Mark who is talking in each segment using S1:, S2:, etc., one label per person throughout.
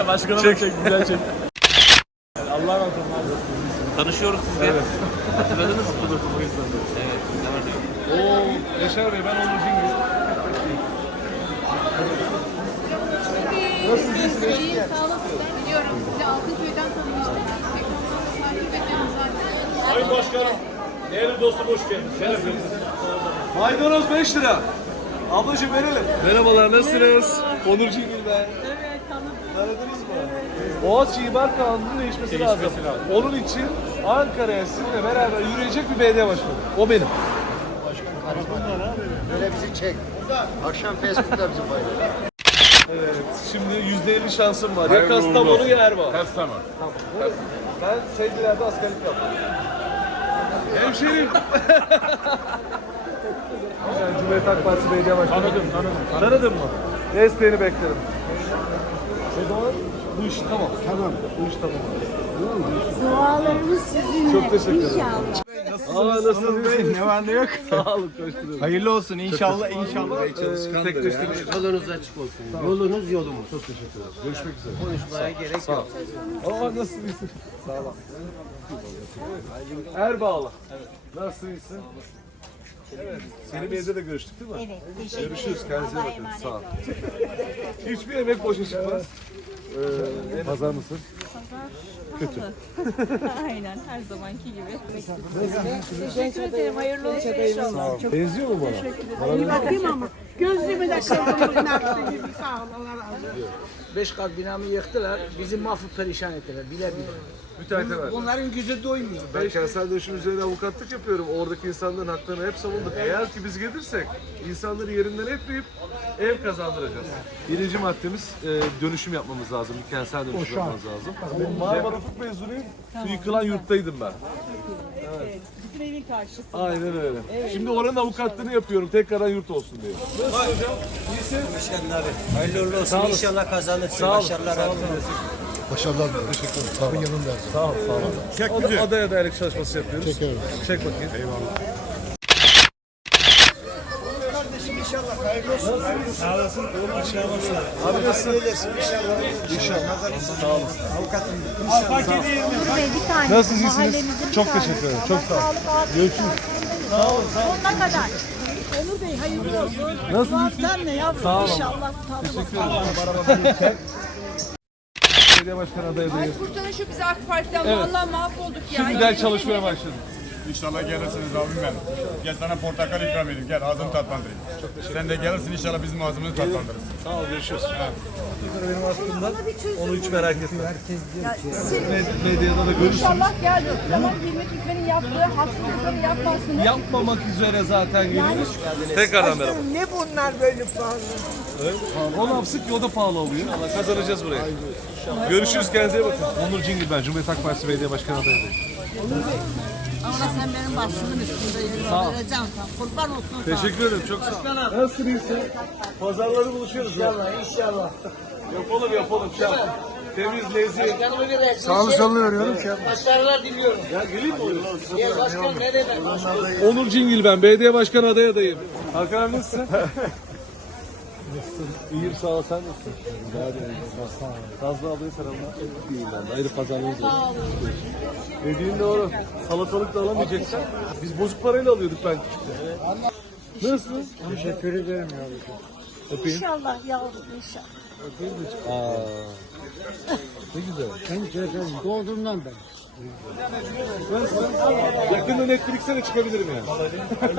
S1: Başkanım çek. Güzel çek. Allah'a emanet olun.
S2: Tanışıyoruz sizle.
S1: Evet.
S2: Hatırladınız mı? Evet. Ne var ne yok?
S1: Oo, Yaşar Bey ben Onur Cingöz.
S3: Nasılsınız? İyiyim, sağ olun. Biliyorum sizi Altınköy'den tanımıştım. Instagram'dan takip ediyorum zaten.
S1: Sayın Başkanım, değerli dostum hoş geldiniz. Şerefiniz. Maydanoz 5 lira. Ablacığım verelim. Merhabalar, nasılsınız? Onur Cingöz ben.
S3: Evet, tanıdım.
S1: Tanıdınız mı? Boğaziçi İmar Kanunu'nun değişmesi lazım. Onun için Ankara'ya sizinle beraber yürüyecek bir belediye başkanı. O benim.
S4: Böyle bizi çek. Akşam Facebook'ta bizi paylaş.
S1: Evet, şimdi %50 şansım var. Ya Kastamonu ya Erba.
S5: Kastamonu.
S1: Tamam. Ben Sevgiler'de askerlik yaptım. Hemşerim. Yani Cumhuriyet Halk Partisi Belediye Başkanı. Tanıdın mı? Desteğini beklerim. O zaman bu iş tamam. Tamam. Bu iş tamam.
S6: Dualarımız sizinle.
S1: Çok teşekkür ederim.
S6: İnşallah.
S1: Nasılsınız?
S5: Ne var ne yok?
S1: Sağ olun, koşturuyorum.
S5: Hayırlı olsun inşallah inşallah.
S1: Tek göstermiş.
S4: Yolunuz açık olsun. Yolunuz yolumuz.
S1: Çok teşekkür ederim. Görüşmek üzere.
S4: Konuşmaya gerek yok.
S1: Nasıl iyisin? Sağ ol. Erbağlı. Evet. Nasıl iyisin? Evet. Senin evde de görüştük değil mi?
S6: Evet, teşekkür ederim.
S1: Görüşürüz. Kendinize
S6: Allah'a
S1: bakın.
S6: emanet
S1: Sağ ol.
S6: olun.
S1: Hiçbir emek boşa çıkmaz. Pazar mısın?
S7: Kötü. Aynen her zamanki gibi. Teşekkür ederim. Hayırlı olsun inşallah.
S1: Benziyor mu bana?
S6: İyi bakayım ama gözlüğümü de kırdığımın aksi gibi sağ ol. Allah razı olsun.
S8: 5 kat binamı yıktılar, bizi mahvup perişan ettiler, bile bile.
S1: Müteahhite ver.
S8: Bunların gözü doymuyor.
S1: Ben kentsel dönüşüm üzerine avukatlık yapıyorum. Oradaki insanların haklarını hep savunduk. Eğer ki biz gelirsek insanları yerinden etmeyip ev kazandıracağız. Birinci maddemiz dönüşüm yapmamız lazım. Bir kentsel dönüşüm yapmamız lazım. Marmara Hukuk mezunuyum. Şu yıkılan yurttaydım ben.
S7: Evet. Bizim evin karşısı.
S1: Aynen öyle. Şimdi oranın avukatlığını yapıyorum. Tekrardan yurt olsun diye. Nasılsın hocam? İyisin?
S4: Hoş geldin abi. Hayırlı uğurlu olsun.
S1: Sağ olasın.
S4: İnşallah kazanırsın.
S1: Sağ ol.
S4: Başarılar abi.
S5: Başarılar dilerim. Teşekkür ederim. Sağ olun. Yanımda her zaman.
S1: Sağ ol. Sağ ol. Adaya adaylık çalışması yapıyoruz.
S5: Çekerim.
S1: Çek bakayım.
S5: Eyvallah.
S1: Abi nasılsın? İnşallah. Sağ olun.
S6: Bey, bir tane.
S1: Nasılsınız? İyisiniz?
S6: Mahallemizin
S1: Çok
S6: bir tanesi.
S1: teşekkür ederim. Çok sağ olun.
S6: Sağlık, afiyet.
S1: Görüşürüz. Sağ olun. Sağ olun.
S6: Sonuna kadar.
S7: Onur Bey hayırlı olsun.
S1: Nasılsınız?
S7: Sen ne yavrum?
S1: Sağ olun.
S7: İnşallah.
S1: Teşekkür ederim. Belediye Başkanı adayı adayı.
S3: Kurtarın şu bizi AK Parti'den.
S1: Evet.
S3: Vallahi mahvolduk ya.
S1: Şimdiden çalışmaya başladım.
S5: İnşallah gelirsiniz abim benim. Gel sana portakal ikram edeyim. Gel ağzını tatlandırayım. Sen de gelirsin inşallah bizim ağzımızı tatlandırırsın.
S1: Sağ ol, görüşürüz. Benim hakkımdan onu hiç merak etme. Medyada da görürsünüz.
S3: İnşallah gel. Zaman Hilmi Türkmen'in yaptığı haksızlıkları yapmazsınız.
S1: Yapmamak üzere zaten geliyoruz. Tekrardan merhaba.
S6: Ne bunlar böyle pahalı?
S1: Evet, o ne yapsın ki o da pahalı oluyor. Allah kazanacağız buraya. Görüşürüz, kendinize iyi bakın. Onur Cingil ben, Cumhuriyet Halk Partisi Belediye Başkanı adayım.
S7: Ama sen benim başımın üstünde
S1: Sağ ol.
S7: vereceğim. Kurban olsun.
S1: Teşekkür ederim, çok sağ ol. Nasılsın, iyisin? Pazarları buluşuyoruz. İnşallah. Yapalım. Temiz, leziz.
S5: Sağlı veriyorum.
S8: Başarılar diliyorum.
S1: Ya geleyim mi oraya?
S8: Gel başkan ne demek?
S1: Onur Cingil ben, belediye başkanı adayım. Hakan abi nasılsın? İyiyim sağ ol, sen nasılsın? Sağ ol. Nazlı ablaya selamlar. İyiyim ben de. Haydi pazarınız olsun. Dediğin doğru. Salatalık da alamayacaksan. Biz bozuk parayla alıyorduk ben küçükte. Nasılsın?
S4: Teşekkür ederim yavrum.
S1: Öpeyim.
S6: İnşallah yavrum inşallah.
S1: Aa. Ne güzel.
S4: Ben doğduğumdan beri.
S1: Nasılsın? Yakında Netflix'e de çıkabilirim yani.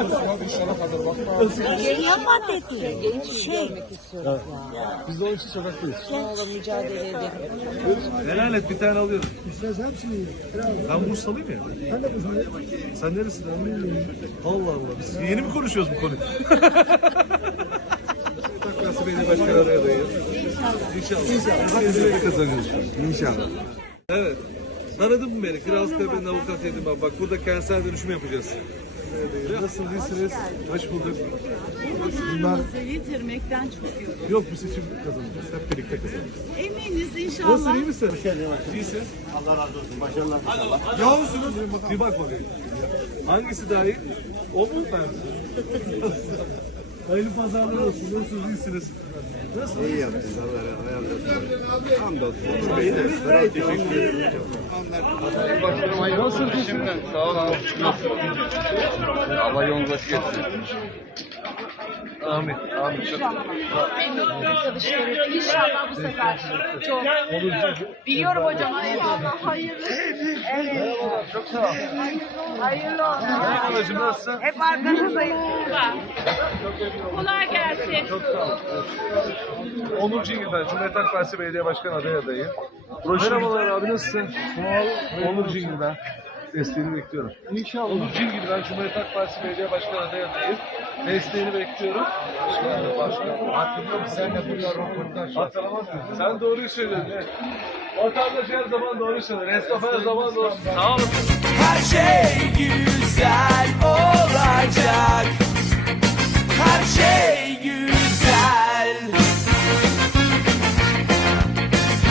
S6: Yapma dedi.
S1: Biz de onun için sokaktayız.
S7: Mücadele edelim.
S1: Helal et, bir tane alıyorum. Ben Bursalıyım ya. Ben de Bursalıyım. Sen neresinden? Allah Allah. Biz yeni mi konuşuyoruz bu konuyu? Takması belediye başkanı adayı. İnşallah. İnşallah. Kazanıyoruz. İnşallah. Evet. Tanıdın mı beni? Kralstepe'nin avukatıydım ben. Bak burada kentsel dönüşüm yapacağız. Nasılsınız? İyisiniz? Hoş bulduk.
S7: Çocuklarımızı yitirmekten çıkıyoruz.
S1: Yok, bu seçim kazanacağız. Hep birlikte kazanacağız.
S7: Eminiz inşallah.
S1: Nasılsın, iyi misin? İyisin.
S4: Allah razı olsun. Başarılar.
S1: Yavrusunuz. Bir bak bakayım. Hangisi daha iyi? O mu ben mi? Hayırlı pazarlar olsun. Nasılsınız? İyisiniz? Nasıl?
S4: İyi yaptınız. Allah razı olsun. Hamdolsun. İyi de. Teşekkür ederim. Başkanım hayırlı olsun. Şimdiden. Sağ olun. Allah yolunu açık etsin.
S1: Amin. Amin.
S3: İnşallah bu sefer. Çok. Biliyorum hocam. Eyvallah. Hayırlı. Evet.
S1: Çok sağ ol.
S3: Hayırlı olsun.
S1: Anacığım nasılsın?
S3: Hep arkanızdayım. Kolay gelsin.
S1: Çok sağ ol. Onur Cingil ben. Cumhuriyet Halk Partisi Belediye Başkanı aday adayı. Merhabalar abi nasılsın? Onur Cingil ben. Desteğini bekliyorum. İnşallah. Onur Cingil ben. Cumhuriyet Halk Partisi Belediye Başkanı aday adayı. Desteğini bekliyorum.
S4: Hatırlıyor musun? Sen de burada röportaj
S1: Hatırlamaz mısın? Sen doğruyu söylüyorsun. Evet. Vatandaş her zaman doğru söylüyor. Esnaf her zaman doğru. Sağ olun.
S9: Her şey güzel olacak. Her şey güzel